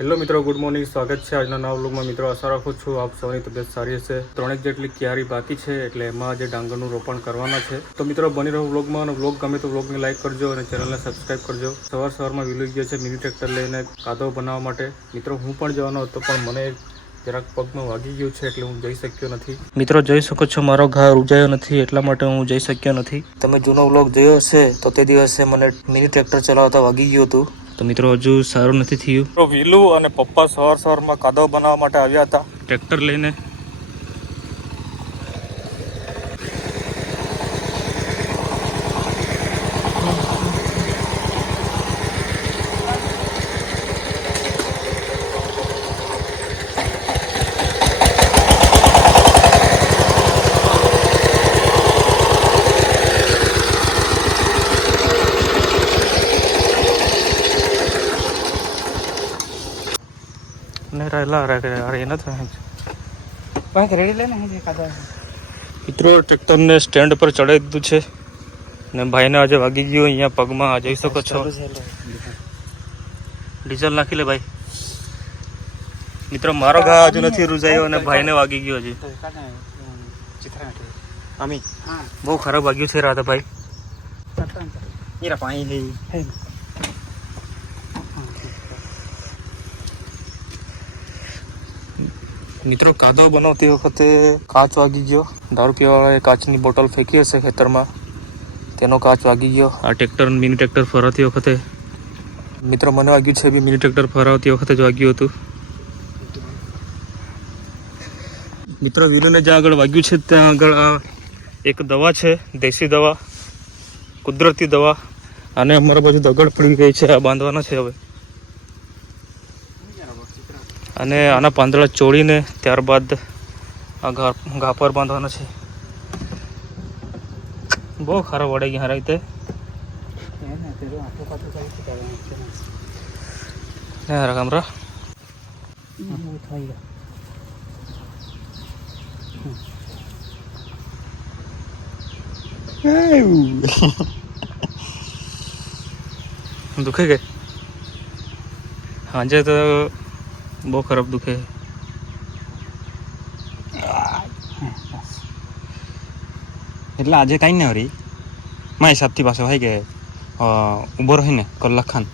Hello મિત્રો, good morning. સ્વાગત છે આજના નવા વ્લોગમાં. મિત્રો, આશા રાખું છું આપ સૌની તબિયત સારી હશે. 3 જેટલી ક્યારી બાકી છે એટલે એમાં આજે ડાંગરનું રોપણ કરવાના છે. તો મિત્રો, બની રહો વ્લોગમાં અને વ્લોગ ગમે તો વ્લોગને લાઈક કરજો અને ચેનલને સબસ્ક્રાઈબ કરજો. સવારમાં વિલુઈ ગયા છે મિની ટ્રેક્ટર લઈને કાદવ બનાવવા માટે. મિત્રો, હું પણ જવાનો હતો પણ મને જરાક પગમાં વાગી ગયું છે એટલે હું જઈ શક્યો નથી. મિત્રો, જોઈ શકો છો મારો ઘા રૂજાયો નથી એટલા માટે હું જઈ શક્યો નથી. તમે જૂનો વ્લોગ જોયો હશે તો તે દિવસે મને મિની ટ્રેક્ટર ચલાવતા વાગી ગયું હતું. તો મિત્રો, હજુ સારું નથી થયું. તો વિલુ અને પપ્પા સવારમાં કાદવ બનાવવા માટે આવ્યા હતા ટ્રેક્ટર લઈને. મિત્રો, ટ્રેક્ટરને સ્ટેન્ડ પર ચડાવી દીધું છે ને ભાઈને આજે વાગી ગયું અહીંયા પગમાં. આ જોઈ શકો છો. ડીઝલ નાખી લે ભાઈ. મિત્રો, મારો ઘા હજુ નથી રૂજાયો અને ભાઈને વાગી ગયો હજી. બહુ ખરાબ વાગ્યું છે રાધાભાઈ. મિત્રો, કાદવ બનાવતી વખતે કાચ વાગી ગયો. દારૂ પીવાવાળાએ કાચની બોટલ ફેંકી હશે ખેતરમાં, તેનો કાચ વાગી ગયો. આ ટ્રેક્ટર મિની ટ્રેક્ટર ફરાવતી વખતે મિત્રો મને વાગ્યું છે બી મિની ટ્રેક્ટર ફરાવતી વખતે જ વાગ્યું હતું. મિત્રો, વિલુને જ્યાં આગળ વાગ્યું છે ત્યાં આગળ આ એક દવા છે, દેશી દવા, કુદરતી દવા. અને અમારા બાજુ દગડ પડી ગઈ છે, આ બાંધવાના છે હવે. અને આના પાંદડા ચોળીને ત્યારબાદ આ ઘા પર બાંધવાના છે. બહુ ખરાબ વળે ગયા રીતે. કામરા દુખે ગઈ હાજે તો બહુ ખરાબ દુખે. એટલે આજે કાંઈ ના રહી મારા હિસાબથી પાછો ભાઈ કે ઊભો રહી ને કલાક ખાન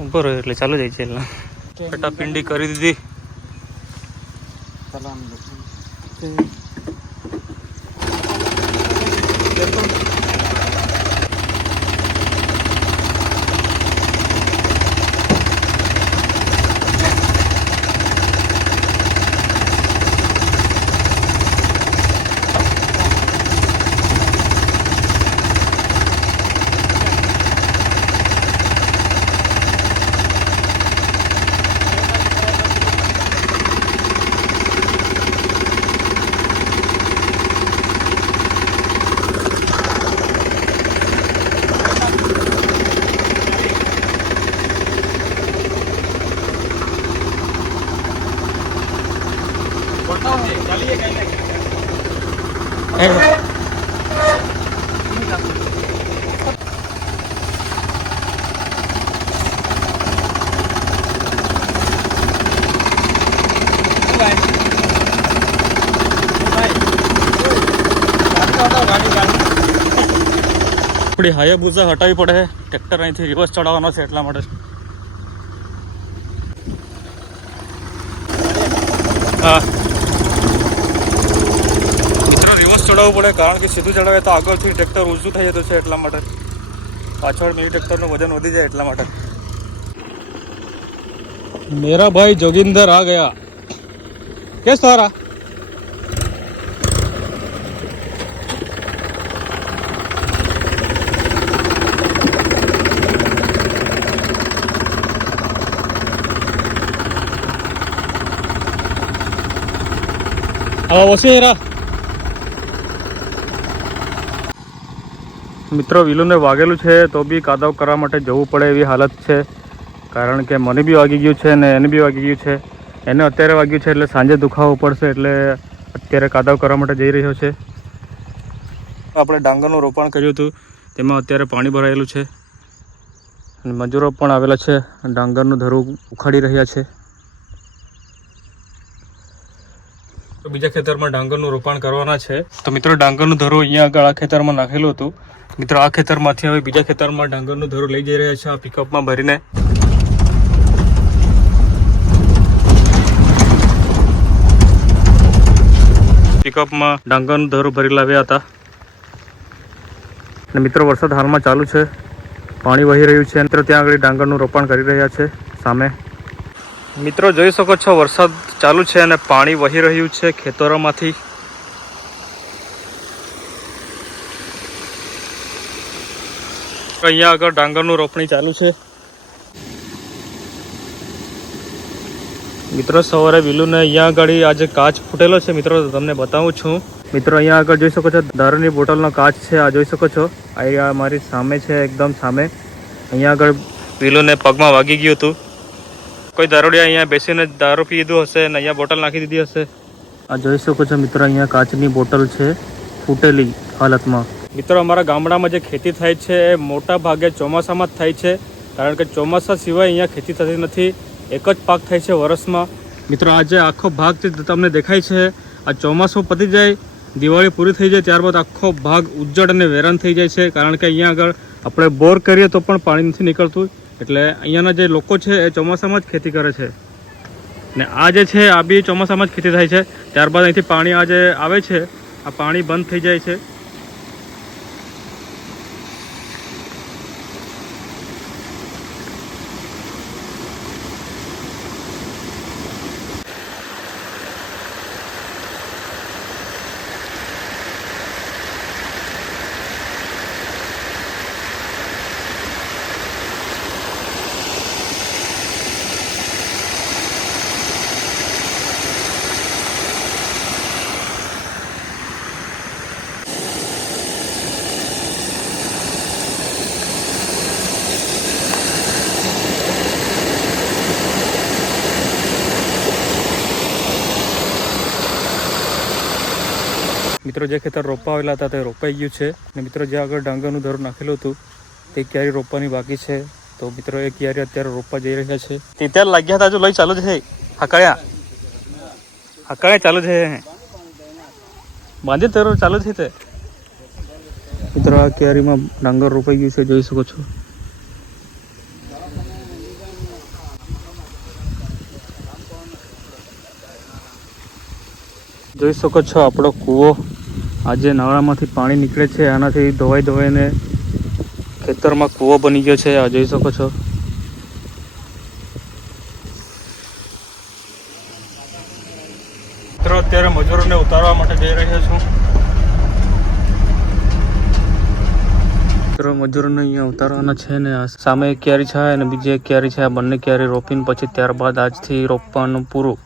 ઊભો રહ્યો એટલે ચાલુ જાય છે. એટલે પટાપિંડી કરી દીધી. આપણી હાયાબુઝા હટાવી પડે. ટ્રેક્ટર અહીંથી રિવર્સ ચડાવવાનો છે એટલા માટે. હા મિત્રો, રિવર્સ ચડાવવું પડે કારણ કે સીધું ચડાવે તો આગળથી ટ્રેક્ટર ઊંચું થઈ જતું છે એટલા માટે. પાછળ મિની ટ્રેક્ટરનું વજન વધી જાય એટલા માટે. મેરા ભાઈ જોગિંદર આ ગયા. કેસ તારા મિત્રો, વિલુને વાગેલું છે તો બી કાદવ કરવા માટે જવું પડે એવી હાલત છે. કારણ કે મને બી વાગી ગયું છે ને એને બી વાગી ગયું છે. એને અત્યારે વાગ્યું છે એટલે સાંજે દુખાવો પડશે એટલે અત્યારે કાદવ કરવા માટે જઈ રહ્યો છે. આપણે ડાંગરનું રોપણ કર્યું હતું તેમાં અત્યારે પાણી ભરાયેલું છે. અને મજૂરો પણ આવેલા છે, ડાંગરનું ધરું ઉખાડી રહ્યા છે. તો બીજા ખેતરમાં ડાંગરનું રોપાણ કરવાના છે. તો મિત્રો ડાંગરનું ધરું અહીંયા આગળ આ ખેતરમાં નાખેલું હતું. મિત્રો આ ખેતરમાંથી હવે બીજા ખેતરમાં ડાંગરનું ધરું લઈ જઈ રહ્યા છે આ પિકઅપમાં ભરીને. પિકઅપમાં ડાંગરનું ધરું ભરી લાવ્યા હતા. અને મિત્રો વરસાદ હાલમાં ચાલુ છે, પાણી વહી રહ્યું છે. મિત્રો ત્યાં આગળ ડાંગરનું રોપાણ કરી રહ્યા છે સામે. મિત્રો જોઈ શકો છો વરસાદ ચાલુ છે અને પાણી વહી રહ્યું છે ખેતરોમાંથી. અહીંયા આગળ ડાંગરનું રોપણી ચાલુ છે. મિત્રો સવારે વિલુને અહીંયા આગળ આજે કાચ ફૂટેલો છે. મિત્રો તમને બતાવું છું. મિત્રો અહીંયા આગળ જોઈ શકો છો દારૂની બોટલનો કાચ છે, આ જોઈ શકો છો. આ મારી સામે છે, એકદમ સામે. અહીંયા આગળ વિલુને પગમાં વાગી ગયું હતું. કોઈ દારૂડિયા અહીંયા બેસીને દારૂ પી લીધું હશે અને અહીંયા બોટલ નાખી દીધી હશે. આ જોઈ શકો છો મિત્રો, અહીંયા કાચની બોટલ છે ફૂટેલી હાલતમાં. મિત્રો અમારા ગામડામાં જે ખેતી થાય છે એ મોટા ભાગે ચોમાસામાં જ થાય છે, કારણ કે ચોમાસા સિવાય અહીંયા ખેતી થતી નથી. એક જ પાક થાય છે વર્ષમાં. મિત્રો આ જે આખો ભાગ તમને દેખાય છે, આ ચોમાસું પતી જાય, દિવાળી પૂરી થઈ જાય ત્યારબાદ આખો ભાગ ઉજ્જડ અને વેરાન થઈ જાય છે, કારણ કે અહીંયા આગળ આપણે બોર કરીએ તો પણ પાણી નથી નીકળતું. એટલે અહીંયાના જે લોકો છે એ ચોમાસામાં જ ખેતી કરે છે. ને આ જે છે આ બી ચોમાસામાં જ ખેતી થાય છે. ત્યારબાદ અહીંથી પાણી આ જે આવે છે આ પાણી બંધ થઈ જાય છે. મિત્રો જે ખેતર રોપવા આવેલા હતા તે રોપાઈ ગયું છે. અને મિત્રો જે આગળ ડાંગરનું ધરું નાખેલું હતું તે ક્યારી રોપવાની બાકી છે. તો મિત્રો એ ક્યારી અત્યારે રોપવા જઈ રહ્યા છે. તે ત્યાં લાગ્યા હતા, જો લઈ ચાલુ છે. હકાળ્યા ચાલુ છે, બાંધી તરો ચાલુ છે. તે મિત્રો આ ક્યારીમાં ડાંગર રોપાઈ ગયું છે, જોઈ શકો છો. જોઈ શકો છો આપણો કૂવો, આજે નાળામાંથી પાણી નીકળે છે, આનાથી ધોવાઈને ખેતરમાં કૂવો બની ગયો છે. આ જોઈ શકો છો. મિત્રો અત્યારે મજૂરોને ઉતારવા માટે જઈ રહ્યા છું. મિત્રો મજૂરોને અહીંયા ઉતારવાના છે ને આ સામે એક ક્યારી છે અને બીજી એક ક્યારી છે. આ બંને ક્યારી રોપીને પછી ત્યારબાદ આજથી રોપવાનું પૂરું.